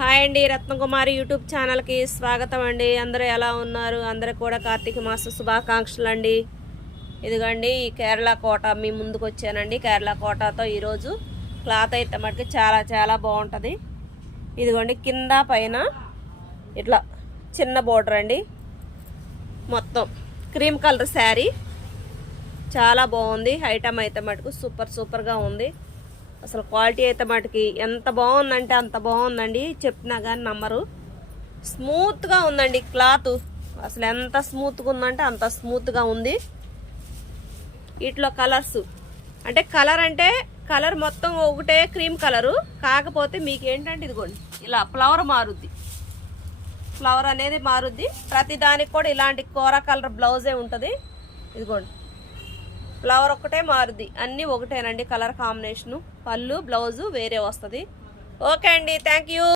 Hi అండి, Ratnakumari YouTube ఛానల్కి స్వాగతం అండి. అందరూ ఎలా ఉన్నారు? అందరికి కూడా కార్తీక మాస శుభాకాంక్షలు అండి. ఇదిగోండి ఈ కేరళ కోట మీ ముందుకు వచ్చానండి. కేరళ కోటతో ఈరోజు క్లాత్ అయితే మటుకు చాలా చాలా బాగుంటుంది. ఇదిగోండి కింద పైన ఇట్లా చిన్న బోర్డర్ అండి, మొత్తం క్రీమ్ కలర్ శారీ చాలా బాగుంది. ఐటమ్ అయితే మటుకు సూపర్గా ఉంది. అసలు క్వాలిటీ అయితే మటుకి ఎంత బాగుందంటే అంత బాగుందండి. చెప్పినా కానీ నమ్మరు. స్మూత్గా ఉందండి క్లాత్. అసలు ఎంత స్మూత్గా ఉందంటే అంత స్మూత్గా ఉంది. వీటిలో కలర్స్ అంటే కలర్ మొత్తం ఒకటే క్రీమ్ కలరు, కాకపోతే మీకు ఏంటంటే ఇదిగోండి ఇలా ఫ్లవర్ మారుద్ది. ఫ్లవర్ అనేది మారుద్ది. ప్రతి దానికి కూడా ఇలాంటి కూర కలర్ బ్లౌజే ఉంటుంది. ఇదిగోండి ఫ్లవర్ ఒక్కటే మారుద్ది, అన్నీ ఒకటేనండి కలర్ కాంబినేషను. పళ్ళు బ్లౌజు వేరే వస్తుంది. ఓకే అండి, థ్యాంక్ యూ.